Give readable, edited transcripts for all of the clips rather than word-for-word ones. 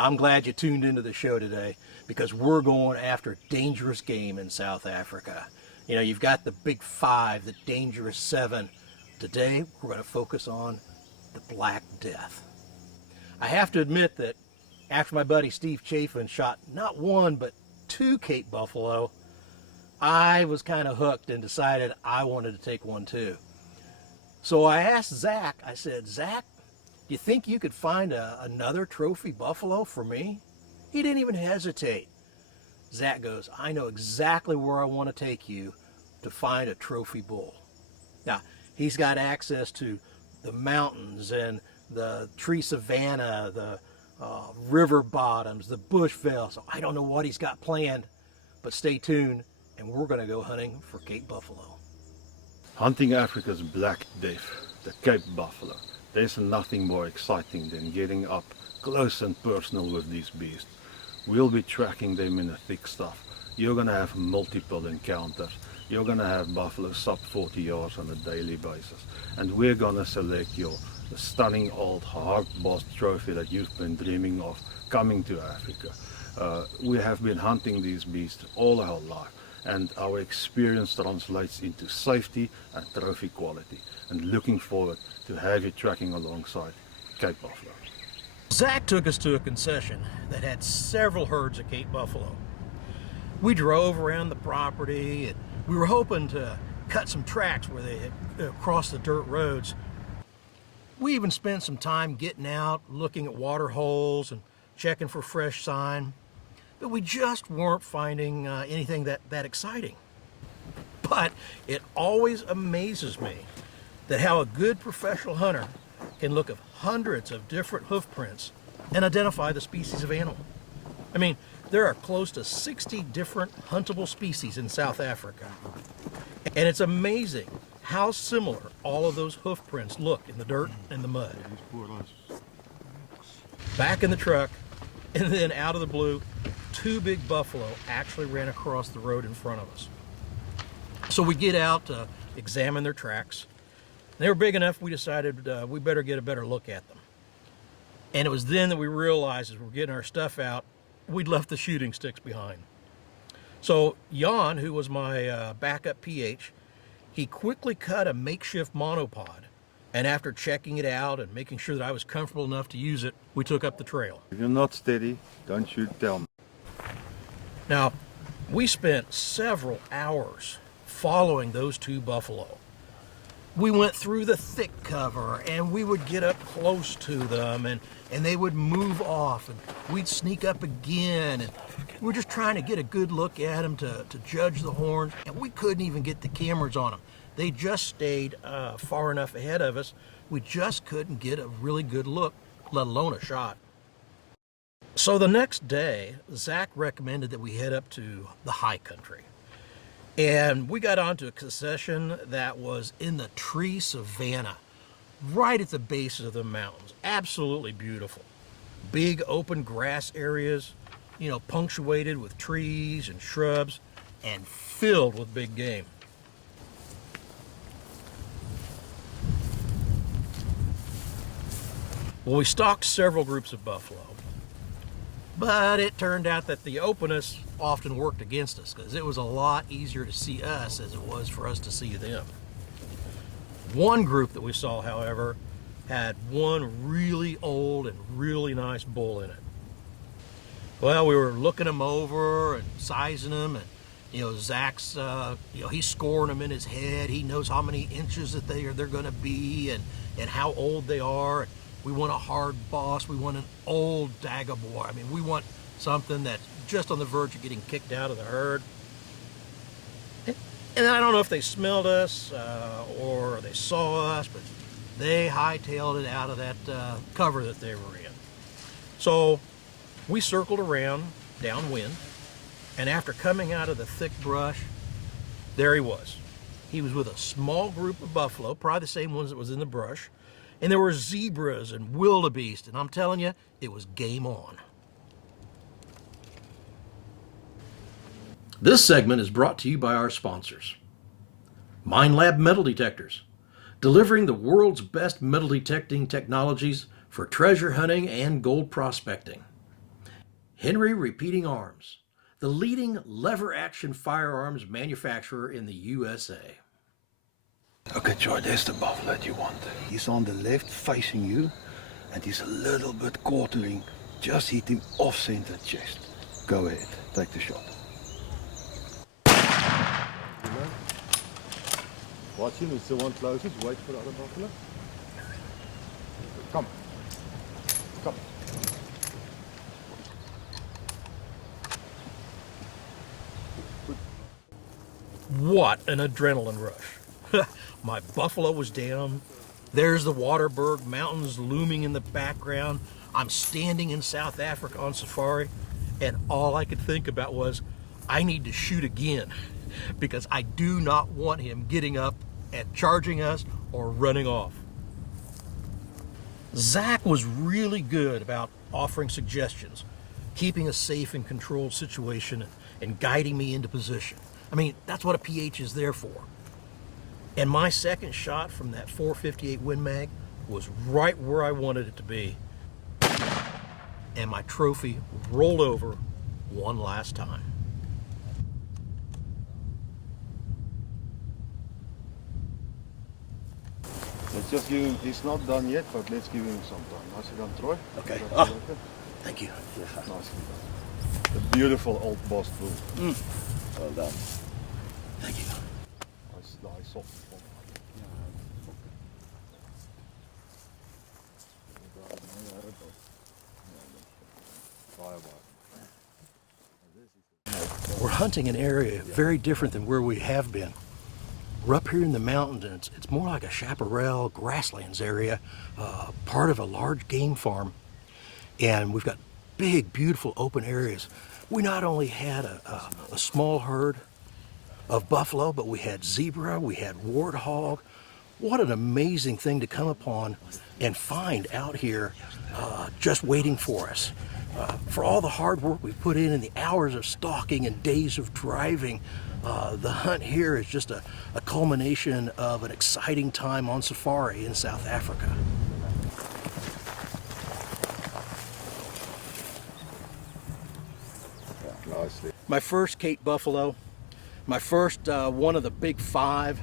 I'm glad you tuned into the show today because we're going after dangerous game in South Africa. You know, you've got the big five, the dangerous seven. Today, we're going to focus on the Black Death. I have to admit that after my buddy Steve Chafin shot not one, but 2 Cape buffalo, I was kind of hooked and decided I wanted to take one too. So I asked Zach, I said, Zach, do you think you could find another trophy buffalo for me? He didn't even hesitate. Zach goes, I know exactly where I want to take you to find a trophy bull. Now, he's got access to the mountains and the tree savanna, the river bottoms, the bush vale. So I don't know what he's got planned, but stay tuned and we're going to go hunting for Cape buffalo. Hunting Africa's Black Death, the Cape buffalo. There's nothing more exciting than getting up close and personal with these beasts. We'll be tracking them in the thick stuff. You're going to have multiple encounters. You're going to have buffalo sub 40 yards on a daily basis. And we're going to select your stunning old hog-bossed trophy that you've been dreaming of coming to Africa. We have been hunting these beasts all our life, and our experience translates into safety and trophy quality. And looking forward to have you tracking alongside Cape buffalo. Zach took us to a concession that had several herds of Cape buffalo. We drove around the property and we were hoping to cut some tracks where they had crossed the dirt roads. We even spent some time getting out, looking at water holes and checking for fresh sign, but we just weren't finding anything that exciting. But it always amazes me that how a good professional hunter can look at hundreds of different hoof prints and identify the species of animal. I mean, there are close to 60 different huntable species in South Africa. And it's amazing how similar all of those hoof prints look in the dirt and the mud. Back in the truck, and then out of the blue, 2 big buffalo actually ran across the road in front of us. So we get out to examine their tracks. They were big enough, we decided we better get a better look at them. And it was then that we realized as we're getting our stuff out, we'd left the shooting sticks behind. So Jan, who was my backup PH, he quickly cut a makeshift monopod. And after checking it out and making sure that I was comfortable enough to use it, we took up the trail. If you're not steady, don't shoot, tell me. Now, we spent several hours following those 2 buffalo. We went through the thick cover and we would get up close to them and they would move off and we'd sneak up again and we were just trying to get a good look at them to judge the horns, and we couldn't even get the cameras on them. They just stayed far enough ahead of us. We just couldn't get a really good look, let alone a shot. So the next day, Zach recommended that we head up to the high country. And we got onto a concession that was in the tree savanna, right at the base of the mountains. Absolutely beautiful. Big open grass areas, you know, punctuated with trees and shrubs, and filled with big game. Well, we stalked several groups of buffalo, but it turned out that the openness often worked against us because it was a lot easier to see us as it was for us to see them. One group that we saw, however, had one really old and really nice bull in it. Well, we were looking them over and sizing them, and you know, Zach's he's scoring them in his head. He knows how many inches that they're going to be and how old they are. We want a hard boss. We want an old dagger boy. I mean, we want something that's just on the verge of getting kicked out of the herd. And I don't know if they smelled us or they saw us, but they hightailed it out of that cover that they were in. So we circled around downwind, and after coming out of the thick brush, there he was. He was with a small group of buffalo, probably the same ones that was in the brush, and there were zebras and wildebeest, and I'm telling you, it was game on. This segment is brought to you by our sponsors. MineLab Metal Detectors, delivering the world's best metal detecting technologies for treasure hunting and gold prospecting. Henry Repeating Arms, the leading lever-action firearms manufacturer in the USA. Okay, Joy, there's the buffalo that you want. He's on the left facing you, and he's a little bit quartering. Just hit him off center chest. Go ahead, take the shot. Watch him, it's the one closest. Wait for the other buffalo. Come. Come. What an adrenaline rush. My buffalo was down. There's the Waterberg Mountains looming in the background. I'm standing in South Africa on safari, and all I could think about was, I need to shoot again, because I do not want him getting up and charging us or running off. Zach was really good about offering suggestions, keeping a safe and controlled situation, and guiding me into position. I mean, that's what a PH is there for. And my second shot from that 458 Win Mag was right where I wanted it to be. And my trophy rolled over one last time. Let's just give him, he's not done yet, but let's give him some time. Nicely done, Troy. Okay. Oh. Thank you. Yeah, nicely done. The beautiful old boss bull. Well done. Thank you. Nice soft. We're hunting an area very different than where we have been. We're up here in the mountains, and it's more like a chaparral grasslands area, part of a large game farm. And we've got big, beautiful open areas. We not only had a small herd of buffalo, but we had zebra, we had warthog. What an amazing thing to come upon and find out here just waiting for us. For all the hard work we've put in and the hours of stalking and days of driving, the hunt here is just a culmination of an exciting time on safari in South Africa. Yeah, nicely. My first Cape buffalo, my first one of the big five.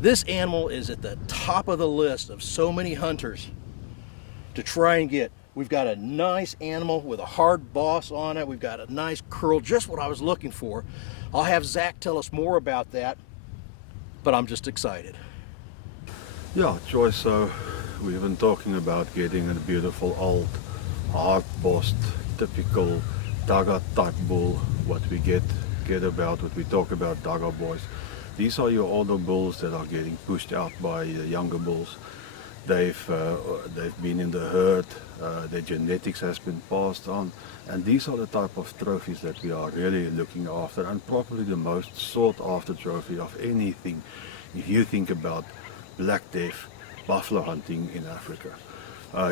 This animal is at the top of the list of so many hunters to try and get. We've got a nice animal with a hard boss on it. We've got a nice curl, just what I was looking for. I'll have Zach tell us more about that, but I'm just excited. Yeah, Joy, so we've been talking about getting a beautiful old, hard-bossed, typical Daga type bull, what we get about, what we talk about Daga boys. These are your older bulls that are getting pushed out by the younger bulls. They've been in the herd, their genetics has been passed on, and these are the type of trophies that we are really looking after, and probably the most sought after trophy of anything if you think about Black Death buffalo hunting in Africa.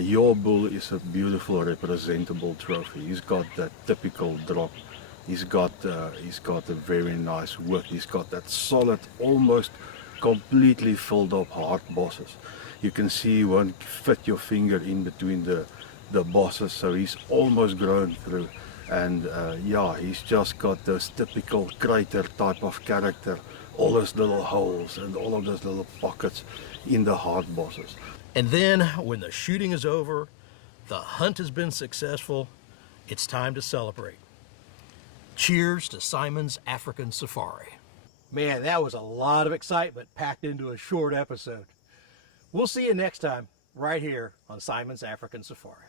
Your bull is a beautiful representable trophy. He's got that typical drop. He's got a very nice width. He's got that solid, almost completely filled up hard bosses. You can see you won't fit your finger in between the bosses, so he's almost grown through. And yeah, he's just got this typical crater type of character, all those little holes and all of those little pockets in the hard bosses. And then when the shooting is over, the hunt has been successful, it's time to celebrate. Cheers to Symons African Safari. Man, that was a lot of excitement packed into a short episode. We'll see you next time right here on Symons African Safari.